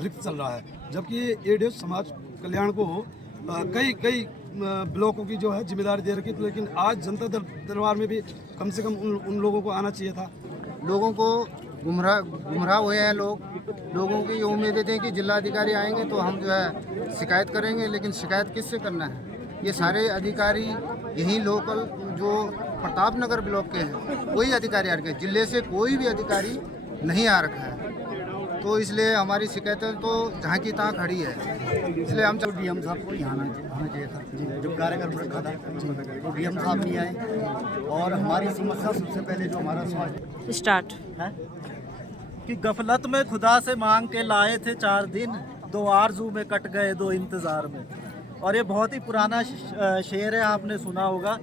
रिक्त चल रहा है, जबकि एडीएफ समाज कल्याण को कई ब्लॉकों की जो है जिम्मेदारी दे रखी है। लेकिन आज जनता दरबार में भी कम से कम उन लोगों को आना चाहिए था। लोगों को गुमराह हुए हैं लोगों की उम्मीदें थी कि जिलाधिकारी आएंगे तो हम जो है शिकायत करेंगे, लेकिन शिकायत किससे करना है? ये सारे अधिकारी यहीं लोकल जो प्रतापनगर ब्लॉक के हैं वही अधिकारी आ रखे हैं, जिले से कोई भी अधिकारी नहीं आ रखा है। तो इसलिए हमारी शिकायतें तो जहाँ की तहाँ खड़ी है। इसलिए हम डीएम साहब को यहाँ आना चाहिए था। जब कार्यक्रम रखा था तो डीएम साहब नहीं आए, और हमारी समस्या सबसे पहले जो हमारा समाज स्टार्ट है कि गफलत में खुदा से मांग के लाए थे 4 दिन, 2 आरज़ू में कट गए 2 इंतज़ार में। और ये बहुत ही पुराना शेर है, आपने सुना होगा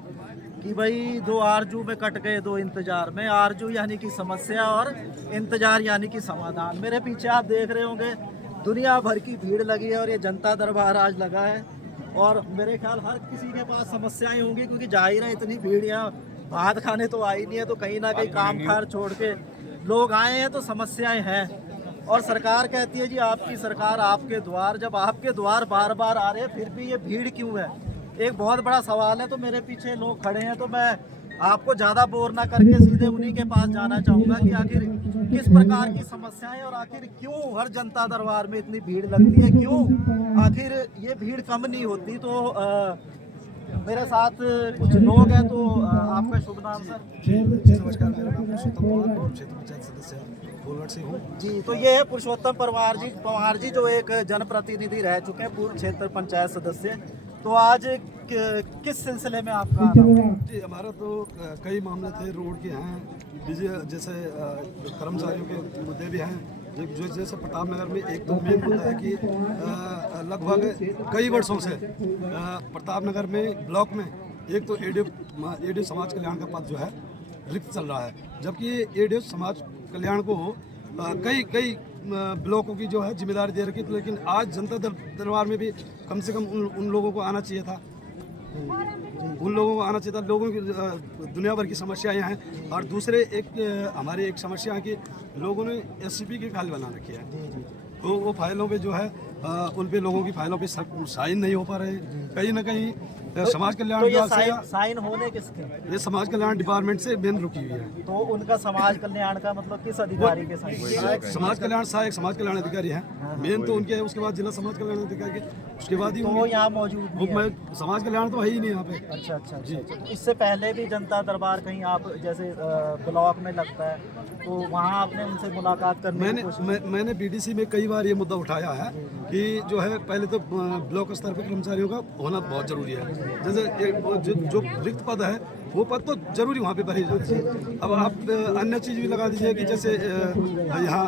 कि भाई 2 आरज़ू में कट गए 2 इंतज़ार में। आरज़ू यानी कि समस्या और इंतज़ार यानी कि समाधान। मेरे पीछे आप देख रहे होंगे दुनिया भर की भीड़ लगी है और ये जनता दरबार आज लगा है। और मेरे ख्याल हर किसी के पास समस्याएं होंगी, क्योंकि जाहिर है इतनी भीड़ यहाँ भात खाने तो आई नहीं है, तो कहीं ना कहीं काम खार छोड़ के लोग आए हैं तो समस्याएं हैं। और सरकार कहती है जी आपकी सरकार आपके द्वार। जब आपके द्वार बार बार आ रहे हैं फिर भी ये भीड़ क्यों है, एक बहुत बड़ा सवाल है। तो मेरे पीछे लोग खड़े हैं, तो मैं आपको ज़्यादा बोर ना करके सीधे उन्हीं के पास जाना चाहूँगा कि आखिर किस प्रकार की समस्याएं और आखिर क्यों हर जनता दरबार में इतनी भीड़ लगती है, क्यों आखिर ये भीड़ कम नहीं होती। तो मेरे साथ कुछ लोग हैं, तो आपका शुभ नाम सर? नमस्कार, मेरा नाम पुरुषोत्तम पवार और क्षेत्र पंचायत सदस्य कोलगढ़ से हूँ जी। तो ये है पुरुषोत्तम पवार जी जो एक जनप्रतिनिधि रह चुके हैं, पूर्व क्षेत्र पंचायत सदस्य। तो आज किस सिलसिले में आपका आना हुआ? जी, हमारा तो कई मामले थे रोड के हैं, जैसे कर्मचारियों के मुद्दे भी हैं। जो जैसे प्रतापनगर में एक तो मेन मुद्दा है कि लगभग कई वर्षों से प्रतापनगर में ब्लॉक में एक तो एडीएफ समाज कल्याण का पद जो है रिक्त चल रहा है, जबकि एडीएफ समाज कल्याण को कई ब्लॉकों की जो है जिम्मेदारी दे रखी है। लेकिन आज जनता दरबार में भी कम से कम उन लोगों को आना चाहिए था। लोगों की दुनिया भर की समस्याएं हैं। और दूसरे हमारी एक समस्या है कि लोगों ने एससीपी की फाइल बना रखी है, तो वो फाइलों पे जो है उन पे लोगों की फाइलों पे साइन नहीं हो पा रहे। कहीं ना कहीं समाज कल्याण तो ये साइन होने किसके? ये समाज कल्याण डिपार्टमेंट से मेन रुकी हुई है। तो उनका समाज कल्याण का मतलब किस अधिकारी के साथ? समाज कल्याण सहायक समाज कल्याण अधिकारी हैं मेन, तो उनके है। उसके बाद जिला समाज कल्याण अधिकारी के, उसके बाद ही तो वो यहाँ मौजूद नहीं है। समाज कल्याण तो है ही नहीं यहाँ पे। अच्छा जी। इससे पहले भी जनता दरबार कहीं आप जैसे ब्लॉक में लगता है, तो वहाँ आपने उनसे मुलाकात करने की कोशिश? मैंने बीडीसी में कई बार ये मुद्दा उठाया है कि जो है पहले तो ब्लॉक स्तर पर कर्मचारियों का होना बहुत जरूरी है। जैसे जो रिक्त पद है वो पद तो जरूरी वहाँ पे भरे जाते हैं। अब आप अन्य चीज़ भी लगा दीजिए कि जैसे यहाँ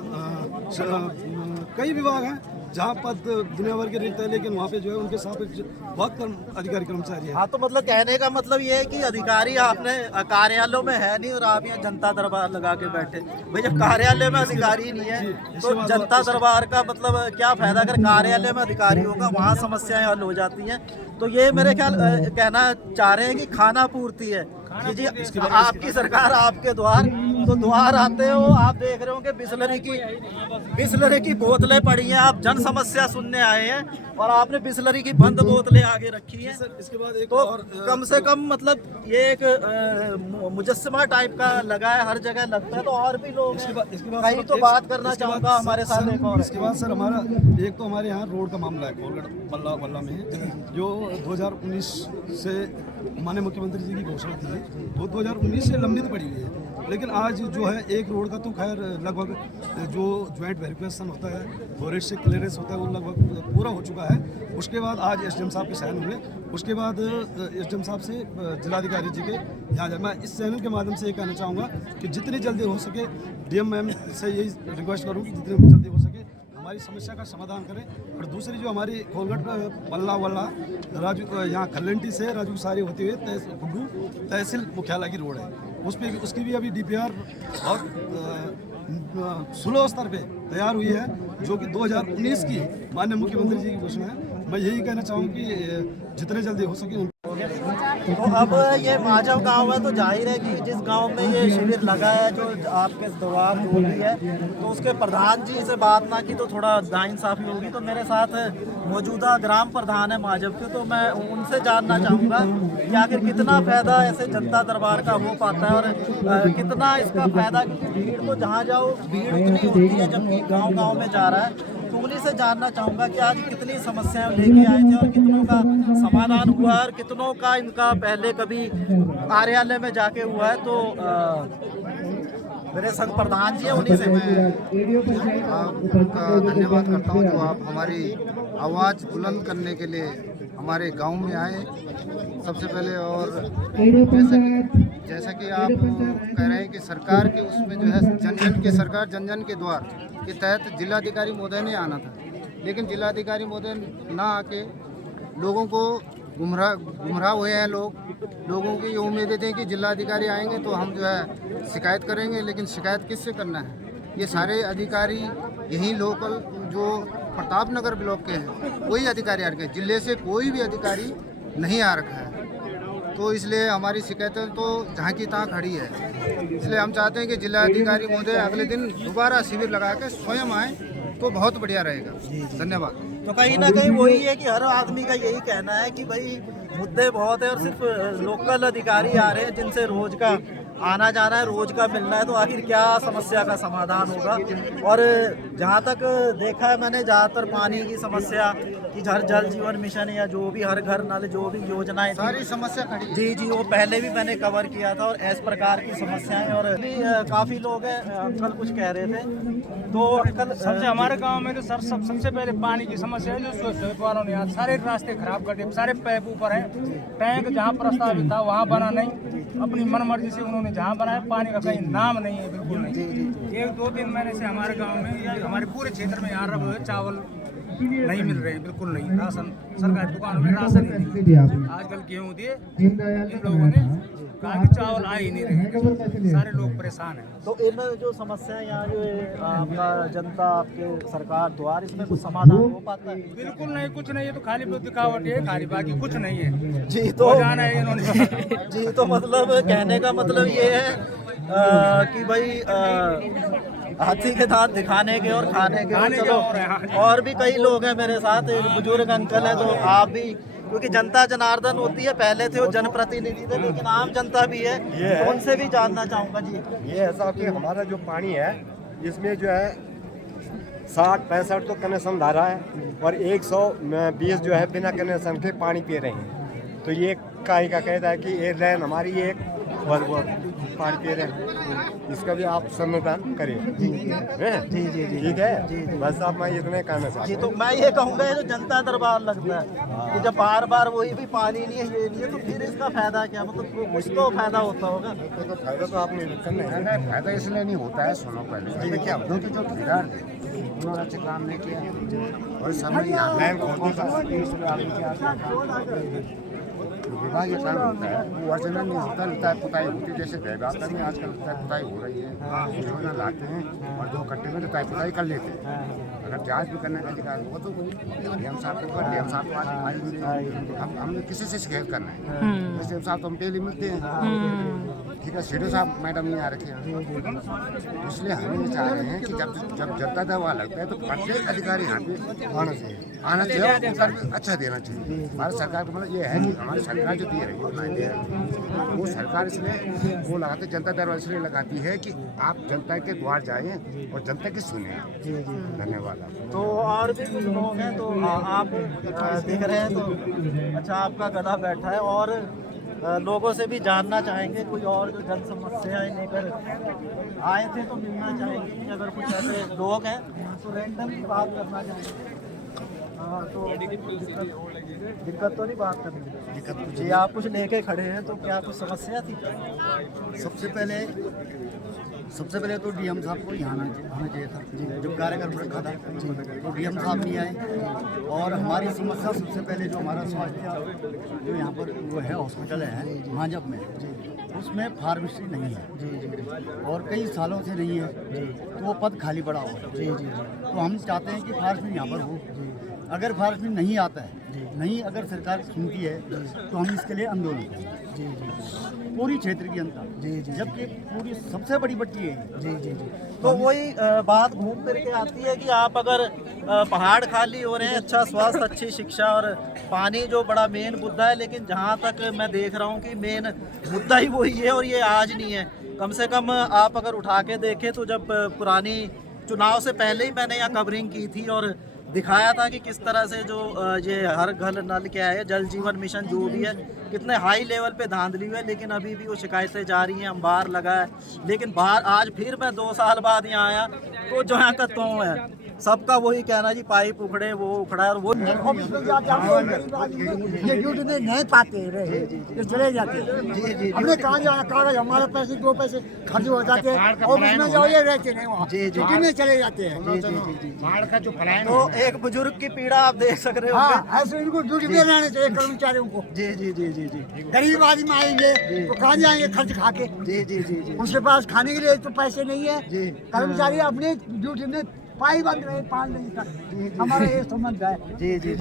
कई विभाग हैं जहाँ पद दुनिया भर के रिक्त है, लेकिन वहाँ पे जो है उनके साथ बहुत कम अधिकारी कर्मचारी हैं। हाँ, तो मतलब कहने का मतलब ये है कि अधिकारी आपने कार्यालयों में है नहीं और आप यहाँ जनता दरबार लगा के बैठे। भाई जब कार्यालय में अधिकारी नहीं है तो जनता दरबार का मतलब क्या फायदा? अगर कार्यालय में अधिकारी होगा वहाँ समस्याएं हल हो जाती हैं। तो ये मेरे ख्याल कहना चाह रहे हैं कि खाना पूर्ति है कि जी आपकी सरकार आपके द्वार, तो द्वार आते हो आप देख रहे होंगे बिस्लरी की बोतलें पड़ी हैं। आप जन समस्या सुनने आए हैं और आपने बिस्लरी की बंद बोतलें आगे रखी हैं। इसके बाद एक तो और कम से कम मतलब ये एक मुजस्समा टाइप का लगा है, हर जगह लगता है। तो और भी लोग कहीं तो बात करना चाहूँगा हमारे साथ एक और। इसके बाद सर हमारा एक तो हमारे यहाँ रोड का मामला है कोलगढ़ बल्ला में, जो 2019 से माननीय मुख्यमंत्री जी की घोषणा थी, वो 2019 से लंबित पड़ी हुई है। लेकिन आज जो है एक रोड का तो खैर लगभग जो ज्वाइंट वेरिफिकेशन होता है, फॉरेस्ट से क्लियरेंस होता है, वो लगभग पूरा हो चुका है। उसके बाद आज एसडीएम साहब के साइन हुए, उसके बाद एसडीएम साहब से जिलाधिकारी जी के यहाँ जाए। मैं इस चैनल के माध्यम से ये कहना चाहूँगा कि जितनी जल्दी हो सके डीएम मैम से यही रिक्वेस्ट करूँ कि जितनी जल्दी हो सके हमारी समस्या का समाधान करें। और दूसरी जो हमारी कोलगढ़ पल्ला वाला राजू यहाँ खल्लंटी से राजू सारी होती हुई गुड्डू तहसील मुख्यालय की रोड है, उसकी भी अभी डीपीआर बहुत स्लो स्तर पे तैयार हुई है, जो कि 2019 की माननीय मुख्यमंत्री जी की घोषणा है। मैं यही कहना चाहूँ कि जितने जल्दी हो सके तो अब ये माजव गांव है, तो जाहिर है कि जिस गांव में ये शिविर लगा है, जो आपके द्वार जो भी है, तो उसके प्रधान जी से बात ना की तो थोड़ा नाइंसाफी होगी। तो मेरे साथ मौजूदा ग्राम प्रधान है माजव के, तो मैं उनसे जानना चाहूँगा कि आखिर कितना फायदा ऐसे जनता दरबार का हो पाता है और कितना इसका फायदा, क्योंकि भीड़ तो जहाँ जाओ भीड़ उतनी होती है, जबकि गाँव में जा रहा है। तो उन्हीं से जानना चाहूँगा कि आज कितनी समस्याएं लेके आए थे और कितनों का समाधान हुआ और कितनों का इनका पहले कभी कार्यालय में जाके हुआ है। तो मेरे संग प्रधान जी हैं, उन्हीं से मैं आपका धन्यवाद करता हूँ जो आप हमारी आवाज़ बुलंद करने के लिए हमारे गांव में आए सबसे पहले। और जैसा कि आप कह रहे हैं कि सरकार के उसमें जो है जन जन की सरकार, जन जन के द्वार के तहत जिलाधिकारी महोदय ने आना था, लेकिन जिलाधिकारी महोदय ना आके लोगों को गुमराह हुए हैं। लोगों की ये उम्मीदें थी कि जिलाधिकारी आएंगे तो हम जो है शिकायत करेंगे, लेकिन शिकायत किससे करना है? ये सारे अधिकारी यहीं लोकल जो प्रताप नगर ब्लॉक के हैं वही अधिकारी आ रखे हैं, जिले से कोई भी अधिकारी नहीं आ रखा है। तो इसलिए हमारी शिकायतें तो जहाँ की तहाँ खड़ी है। इसलिए हम चाहते हैं कि जिलाधिकारी महोदय अगले दिन दोबारा शिविर लगा के स्वयं आए तो बहुत बढ़िया रहेगा। धन्यवाद। तो कहीं ना कहीं वही है कि हर आदमी का यही कहना है कि भाई मुद्दे बहुत है और सिर्फ लोकल अधिकारी आ रहे हैं जिनसे रोज का आना जाना है, रोज का मिलना है, तो आखिर क्या समस्या का समाधान होगा। और जहाँ तक देखा है मैंने, ज़्यादातर पानी की समस्या कि हर जल जीवन मिशन या जो भी हर घर नल जो भी योजनाएं सारी समस्या खड़ी है। जी, वो पहले भी मैंने कवर किया था और इस प्रकार की समस्याएं। और भी काफ़ी लोग हैं, अंकल कुछ कह रहे थे। तो अंकल सबसे हमारे गांव में तो सबसे पहले पानी की समस्या है, जो स्वच्छ वालों ने आज सारे रास्ते खराब कर दिए, सारे पैप ऊपर हैं, टैंक जहाँ प्रस्तावित था वहाँ बना नहीं, अपनी मनमर्जी से उन्होंने जहाँ बनाया, पानी का कहीं नाम नहीं है, बिल्कुल नहीं। 1-2-3 महीने से हमारे गांव में या हमारे पूरे क्षेत्र में यहाँ रब चावल नहीं मिल रहे हैं, बिल्कुल नहीं। राशन सरकारी दुकानों में राशन ही नहीं, आजकल गेहूँ दिए इन लोगों ने कहा कि चावल आ ही नहीं रहे, सारे लोग परेशान हैं। तो इन जो समस्याएं यहाँ जो आपका जनता आपके सरकार द्वारा, इसमें कुछ समाधान हो पाता है? बिल्कुल नहीं, कुछ नहीं है, तो खाली दिखावट है, खाली बाकी कुछ नहीं है। जी, तो जाना है इन्होंने। जी, तो मतलब कहने का मतलब ये है कि भाई हाथी के दांत दिखाने के और खाने के। और चलो, और भी कई लोग हैं मेरे साथ, एक बुजुर्ग अंकल है, तो आप भी, क्योंकि जनता जनार्दन होती है, पहले थे वो जनप्रतिनिधि थे, लेकिन आम जनता भी है, तो उनसे भी जानना चाहूँगा। जी, ये ऐसा कि हमारा जो पानी है इसमें जो है 60-65 तो कनेक्शन धारा है और 120 जो है बिना कनेक्शन के पानी पी रहे हैं। तो ये काई का कहता है कि ये लाइन हमारी एक और वो पानी पी रहे हैं, इसका भी आप समाधान करिए। जी, ठीक है, बस आप मैं इतने कहना चाहता हूँ। जी, तो मैं ये कहूँगा, ये जो जनता दरबार लगता है कि जब बार बार वही भी पानी नहीं है, ये नहीं है, तो फिर इसका फायदा क्या? मतलब कुछ तो फायदा होता होगा। तो फायदा तो आपने करना है। नहीं, फायदा इसलिए नहीं होता है, सुनो पहले क्या क्योंकि जो ठेकेदार थे उन्होंने अच्छे काम नहीं किया और समय लैंड विभाग ये काम होता है, वो अर्चना नहीं होता, लगता है पुताई होती है। जैसे देवदाता में आजकल लगता है पुताई हो रही है, योजना लाते हैं और 2 कट्टे में लगता है पुताई कर लेते हैं। अगर जांच भी करने का अधिकार होगा तो डीएम साहब को डीएम साहब को आज मिले, हमने किसी से शिकायत करना है। डीएम साहब तो हम डेली मिलते हैं, ठीक है, सीडो साहब मैडम नहीं आ रखे हैं। इसलिए हम ये चाह रहे हैं कि जब जनता दरबार लगता है तो प्रत्येक अधिकारी यहाँ पे आना चाहिए और उत्तर भी अच्छा देना चाहिए। भारत सरकार का मतलब ये है कि हमारी सरकार जो दे रही है वो सरकार इसलिए वो लगाते, जनता दरबार इसलिए लगाती है कि आप जनता के द्वार जाएं और जनता की सुने। धन्यवाद। तो और भी कुछ लोग हैं, तो आप देख रहे हैं, तो अच्छा आपका गधा बैठा है और लोगों से भी जानना चाहेंगे, कोई और जो जन समस्याएं लेकर आए थे तो मिलना चाहेंगे कि अगर कुछ ऐसे लोग हैं तो रैंडमली बात करना चाहेंगे। हाँ, तो दिक्कत तो नहीं बात करनी जी, आप कुछ लेके खड़े हैं, तो क्या कुछ समस्या थी? सबसे पहले तो डीएम साहब को यहाँ आना चाहिए था। जब कार्यक्रम रखा था तो डीएम साहब नहीं आए। और हमारी समस्या सबसे पहले जो हमारा स्वास्थ्य जो यहाँ पर वो है हॉस्पिटल है मांजब में, उसमें फार्मेसी नहीं है और कई सालों से नहीं है, तो वो पद खाली पड़ा हुआ है। तो हम चाहते हैं कि फार्मेसी यहाँ पर हो। अगर भारत में नहीं आता है, नहीं अगर सरकार सुनती है तो हम इसके लिए आंदोलन करेंगे पूरी क्षेत्र की जनता। जबकि पूरी सबसे बड़ी बट्टी है। तो वही बात घूम फिर के आती है कि आप अगर पहाड़ खाली हो रहे हैं, अच्छा स्वास्थ्य, अच्छी शिक्षा और पानी जो बड़ा मेन मुद्दा है, लेकिन जहाँ तक मैं देख रहा हूँ कि मेन मुद्दा ही वही है और ये आज नहीं है। कम से कम आप अगर उठा के देखें तो जब पुरानी चुनाव से पहले ही मैंने यहाँ कवरिंग की थी और दिखाया था कि किस तरह से जो ये हर घर नल क्या है, जल जीवन मिशन जो भी है, कितने हाई लेवल पे धांधली हुई है, लेकिन अभी भी वो शिकायतें जारी हैं, अंबार लगा है। लेकिन बाहर आज फिर मैं 2 साल बाद यहाँ आया तो जो यहाँ का तो है सबका वही कहना जी, पाइप उखड़े, वो उखड़ा है और वो ये ड्यूटी में नहीं पाते रहे, ये चले जाते हैं। हमने कहाँ जाना, कागज हमारे पैसे 2 पैसे खर्च हो जाते हैं और उसमें जो ये रहते नहीं वहाँ ड्यूटी में चले जाते हैं। बाढ़ का जो पलायन तो एक बुजुर्ग की पीड़ा आप देख सक रहे हो। हाँ, ऐसे इनको ड्यूटी दे रहने चाहिए कर्मचारियों को। जी जी जी जी जी गरीब आदमी आएंगे तो कहाँ जाएंगे खर्च खा के। जी जी जी जी उसके पास खाने के लिए तो पैसे नहीं है। कर्मचारी अपनी ड्यूटी में पाई बंद रहे 5 बजे तक। हमारा ये संबंध है। जी जी जी।